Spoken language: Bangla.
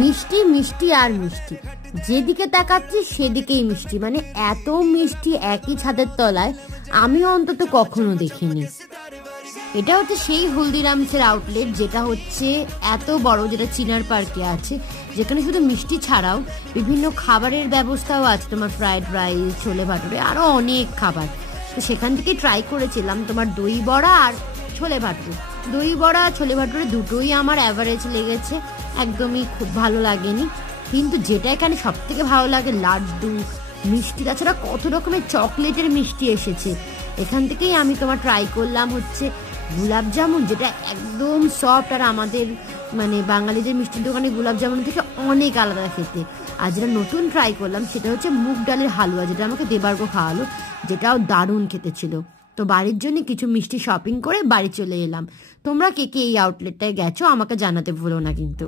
মিষ্টি মিষ্টি আর মিষ্টি, যেদিকে তাকাচ্ছি সেদিকেই মিষ্টি, মানে এত মিষ্টি একই ছাদের তলায় আমি অন্তত কখনো দেখিনি। এটা হচ্ছে সেই হলদিরামসের আউটলেট, যেটা হচ্ছে এত বড়, যেটা চিনার পার্কে আছে, যেখানে শুধু মিষ্টি ছাড়াও বিভিন্ন খাবারের ব্যবস্থাও আছে, তোমার ফ্রাইড রাইস, ছোলে ভাটুরে, আরো অনেক খাবার। তো সেখান থেকে ট্রাই করেছিলাম তোমার দই বড়া আর ছোলে ভাটুরে। দই বড়া ছোলে ভাটুরে দুটোই আমার অ্যাভারেজ লেগেছে, একদমই খুব ভালো লাগেনি। কিন্তু যেটা এখানে সব থেকে ভালো লাগে, লাড্ডু মিষ্টি, তাছাড়া কত রকমের চকলেটের মিষ্টি এসেছে। এখান থেকেই আমি তোমার ট্রাই করলাম হচ্ছে গোলাপ জামুন, যেটা একদম সফট, আর আমাদের মানে বাঙালিদের মিষ্টির দোকানে গোলাপ জামুন থেকে অনেক আলাদা খেতে। আর যেটা নতুন ট্রাই করলাম সেটা হচ্ছে মুগ ডালের হালুয়া, যেটা আমাকে দেবার্গ খাওয়ালো, যেটাও দারুণ খেতে ছিল। তো বাড়ির জন্য কিছু মিষ্টি শপিং করে বাড়ি চলে এলাম। তোমরা কে কে এই আউটলেটটায় গেছো আমাকে জানাতে ভুলো না কিন্তু।